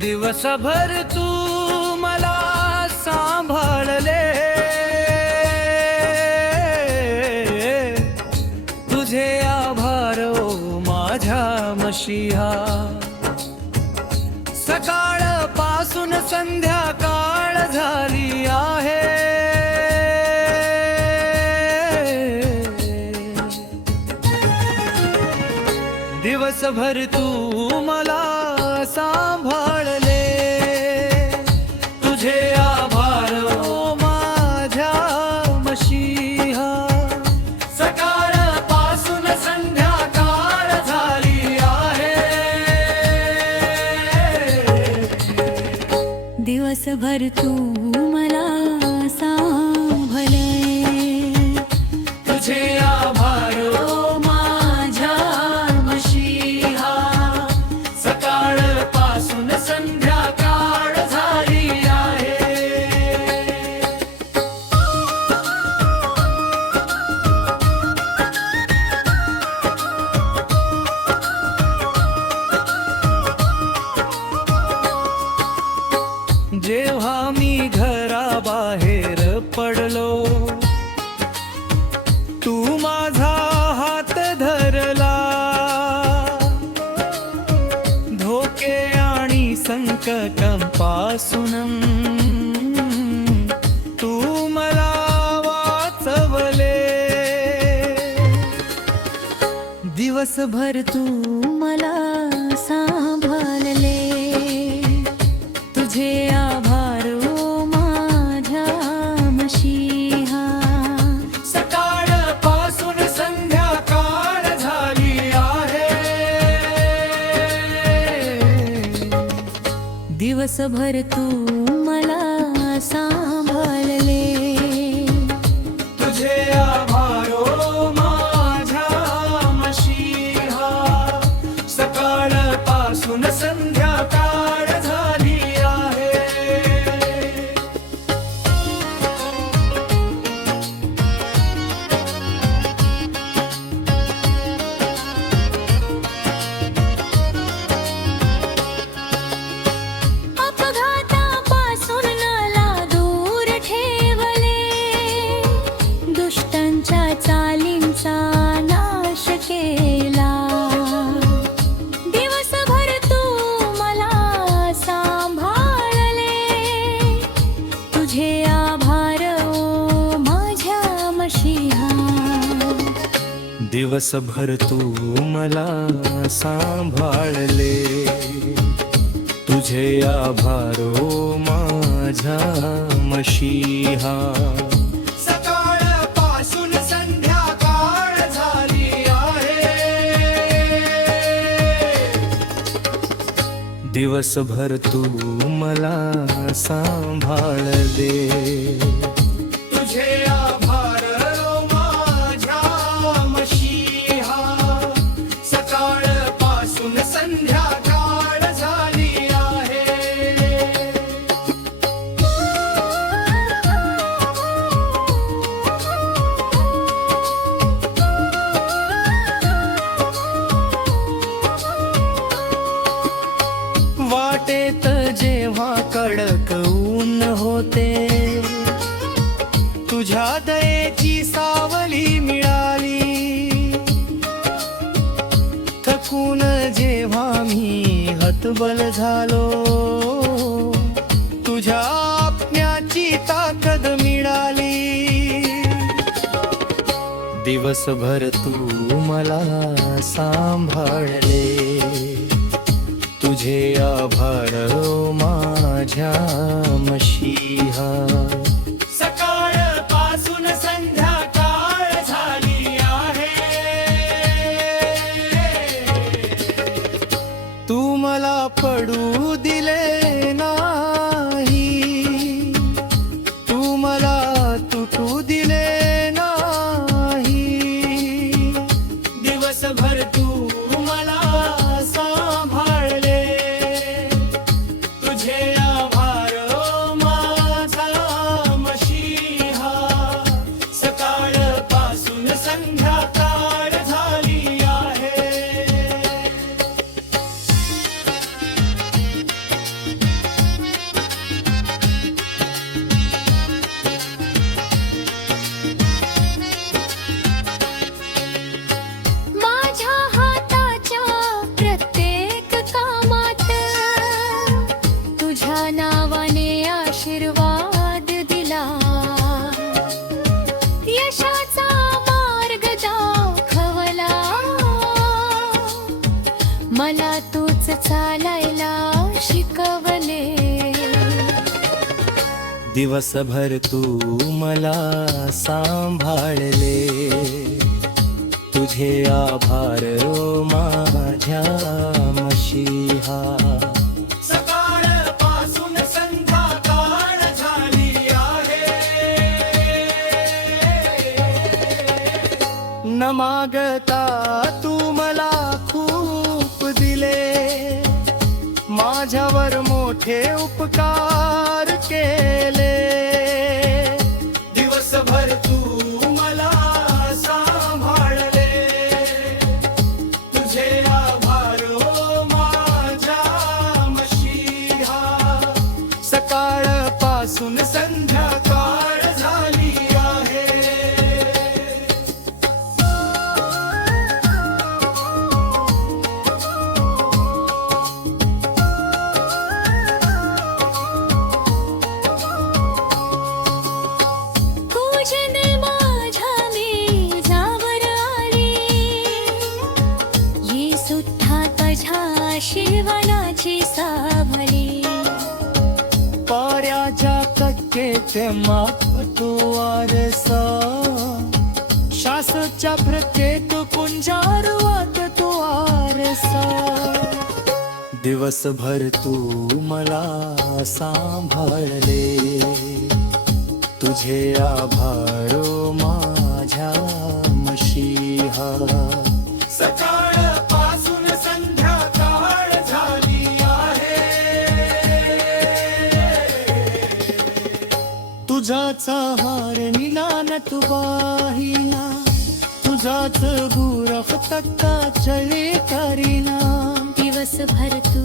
दिवसभर तू मला सांभाळले, तुझे आभार ओ माझ्या मशिहा. सकाळ पासून संध्याकाळ झाली आहे, दिवसभर तू मला सांभाळले, तुझे आभार ओ माझ्या मशिहा. सकाळ पासून संध्याकाळ झाली आहे, दिवसभर तू मला सांभाळले, तुझे आभार ओ माझ्या मशिहा. सकाळ पासून संध्याकाळ झाली आहे. जेव्हा मी घराबाहेर पडलो, तू माझा हात धरला, धोके आणि संकटांपासून तू मला वाचवले. दिवसभर तू मला सांभाळले, तुझे आभार ओ माझ्या मशिहा. सकाळ पासून संध्याकाळ झाली आहे, दिवसभर तू मला सांभाळले, तुझे आभार ओ माझ्या मशिहा. सकाळ पासून संध्याकाळ झाली आहे. अपघातापासून मला दूर ठेवले, दुष्टांच्या चालींचा नाश केला. दिवसभर तू मला सांभाळले, तुझे आभार ओ माझ्या मशिहा. दिवसभर तू मला सांभाळले, तुझे आभार ओ माझ्या मशिहा. सकाळ पासून संध्याकाळ झाली आहे, दिवसभर तू मला सांभाळले, तुझे आभार ओ माझ्या मशिहा. सकाळ पासून संध्याकाळ झाली आहे. वाटेत जेव्हा कडक ऊन होते, तुझ्या दयेची सावली मिळाली. थकून जेव्हा मी हतबल झालो, तुझ्या आज्ञाची ताकद मिळाली. दिवसभर तू मला सांभाळले, तुझे आभार ओ माझ्या मशिहा. सकाळ पासून संध्याकाळ झाली आहे, तू मला पडू दिले नाही, तू मला तुटू दिले नाही. दिवसभर तू मला सांभाळले, तुझे आभार ओ माझ्या चालायला शिकवले. दिवसभर तू मला सांभाळले, तुझे आभार ओ माझ्या मशीहा. सकाळपासून संध्याकाळ झाली आहे, न मागता तू मला खूप दिले, माझ्यावर मोठे उपकार केले. दिवसभर तू मला सांभाळले, तुझे आभार ओ माझ्या मशीहा. सकाळपासून संध्याकाळ झाली आहे. पूजने माझ्या मेजावर आली, ये सुद्धा तुझ्या आशीर्वादाची सावली. पाऱ्याच्या कट्टेचे माप तू आरसा, शासच्या प्रत्येक कुंजारवात तू आरसा. दिवसभर तू मला सांभाळले, तुझे आभार ओ माझ्या मशीहा. सकाळपासून संध्याकाळ झाली आहे, तुझाच हार निनान तू वाहिना, तुझाच गुरफ तक्का चळे करीना. दिवसभर तू